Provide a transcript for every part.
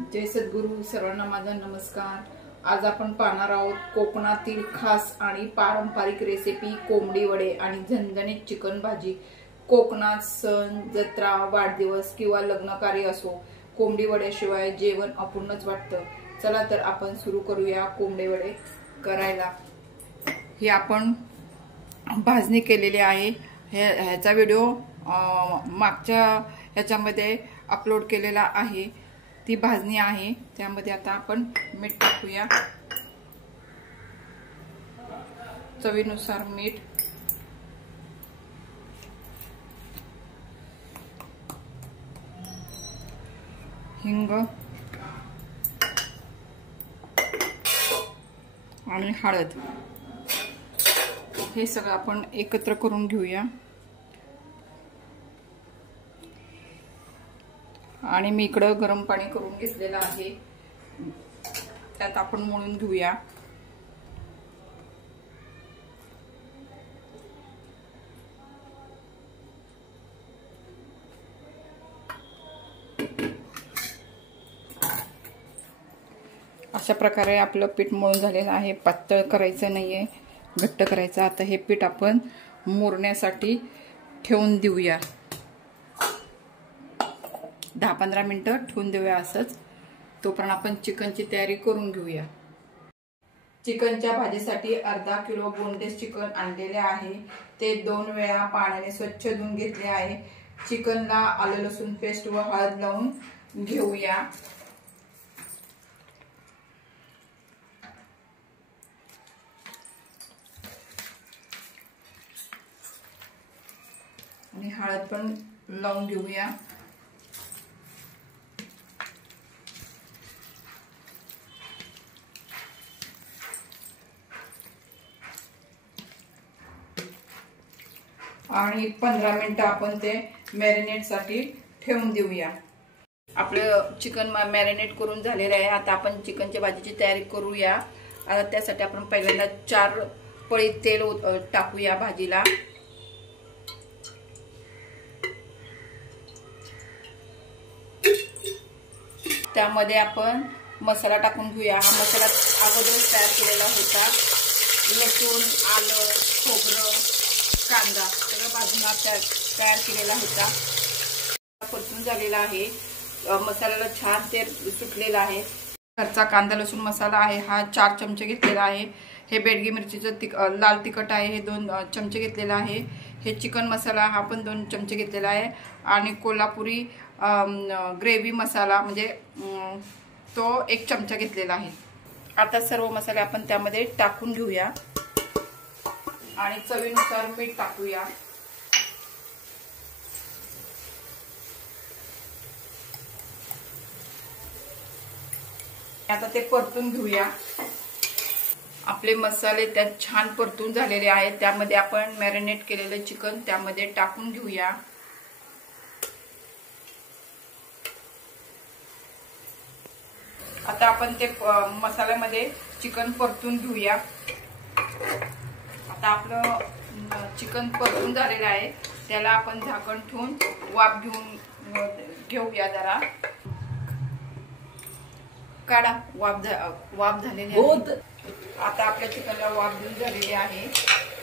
जय सद्गुरू. सर्वांना माझा नमस्कार. आज आपण पाहणार आहोत कोकणातील खास आणि पारंपरिक रेसिपी कोंबडी वडे आणि झणझणीत चिकन भाजी. कोकणात सण, जत्रा, वाढदिवस किंवा लग्न कार्य असो, कोंबडी वड्याशिवाय जेवण अपूर्णच वाटतं. चला तर आपण सुरू करूया कोंबडी वडे करायला. हे आपण भाजणी केलेली आहे. ह्याचा व्हिडिओ मागच्या ह्याच्यामध्ये अपलोड केलेला आहे. ती भाजणी आहे. त्यामध्ये आता आपण मीठ टाकूया, चवीनुसार मीठ, हिंग आणि हळद. हे सगळं आपण एकत्र करून घेऊया. आणि मी इकडं गरम पाणी करून घेतलेलं आहे. त्यात आपण मळून घेऊया. अशा प्रकारे आपलं पीठ मळून झालेलं आहे. पातळ करायचं नाहीये, घट्ट करायचं. आता हे पीठ आपण मुरण्यासाठी ठेवून देऊया. 10-15 मिनिटं ठेवून देऊया असंच. तोपर्यंत आपण चिकनची तयारी करून घेऊया. चिकनच्या भाजीसाठी अर्धा किलो बोनलेस चिकन आणलेले आहे. ते 2 वेळा पाण्याने स्वच्छ धुवून घेतले आहे. चिकनला आलं लसूण पेस्ट व हळद लावून घेऊया. आणि हळद पण लावून घेऊया. आणि 15 मिनिटं आपण ते मॅरिनेट साठी ठेवून देऊया. आपलं चिकन मॅरिनेट करून झालेलं आहे. आता आपण चिकनच्या भाजीची तयारी करूया. आता त्यासाठी आपण पहिल्यांदा 4 पळी तेल टाकूया भाजीला. त्यामध्ये आपण मसाला टाकून घेऊया. हा मसाला अगोदरच तयार केलेला होता. लसूण, आलं, खोबरं, कांदा सगळं भाजून तयार केलेला होता. परतून झालेला आहे. मसाल्याला छान तेल सुटलेलं आहे. घरचा कांदा लसूण मसाला आहे हा 4 चमचे घेतलेला आहे. हे बेडगी मिरचीचं लाल तिखट आहे, हे 2 चमचे घेतलेला आहे. हे चिकन मसाला हा पण 2 चमचे घेतलेला आहे. आणि कोल्हापुरी ग्रेव्ही मसाला म्हणजे तो 1 चमचा घेतलेला आहे. आता सर्व मसाले आपण त्यामध्ये टाकून घेऊया. आणि चवीनुसार मीठ टाकूया. आता ते परतून घेऊया. आपले मसाले त्यात छान परतून झालेले आहेत. त्यामध्ये आपण मॅरिनेट केलेलं चिकन त्यामध्ये टाकून घेऊया. आता आपण ते मसाल्यामध्ये चिकन परतून घेऊया. आता आपलं चिकन परतून झालेलं आहे. त्याला आपण झाकण ठेवून वाफ घेऊया. जरा काढा. वाफ झालेली आहे. आता आपल्या चिकनला वाफ देऊन झालेली आहे.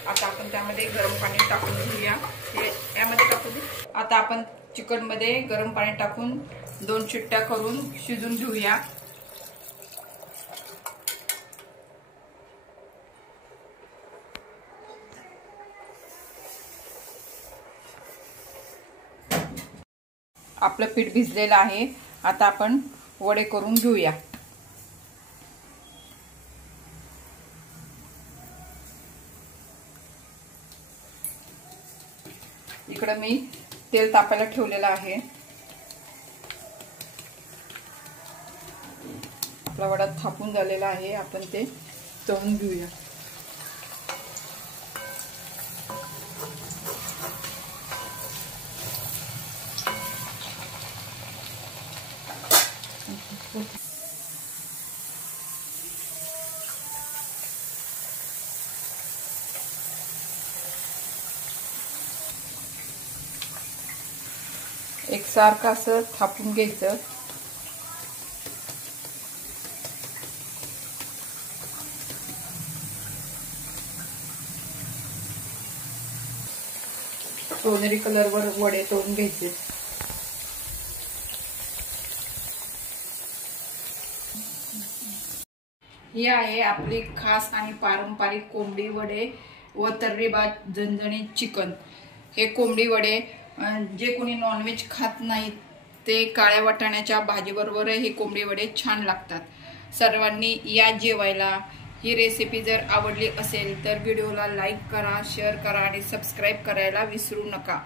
आता आपण त्यामध्ये गरम पाणी टाकून घेऊया. हे यामध्ये टाकू दे. आता आपण चिकन मध्ये गरम पाणी टाकून 2 शिट्ट्या करून शिजून घेऊया. आपलं पीठ भिजलेलं आहे. आता आपण वडे करून घेऊया. इकडं मी तेल तापायला ठेवलेलं आहे. आपला वडा थापून झालेला आहे. आपण ते तळून घेऊया. एकसारखं असं थापून घ्यायचं. सोनेरी कलरवर वडे तळून घ्यायचे. ही आहे आपली खास आणि पारंपरिक कोंबडी वडे व तर्रीबात झणझणीत चिकन. हे कोंबडी वडे जे कोणी नॉनव्हेज खात नाहीत ते काळ्या वाटाण्याच्या भाजीबरोबर हे कोंबडी वडे छान लागतात. सर्वांनी या जेवायला. ही रेसिपी जर आवडली असेल तर व्हिडिओला लाईक करा, शेअर करा आणि सबस्क्राईब करायला विसरू नका.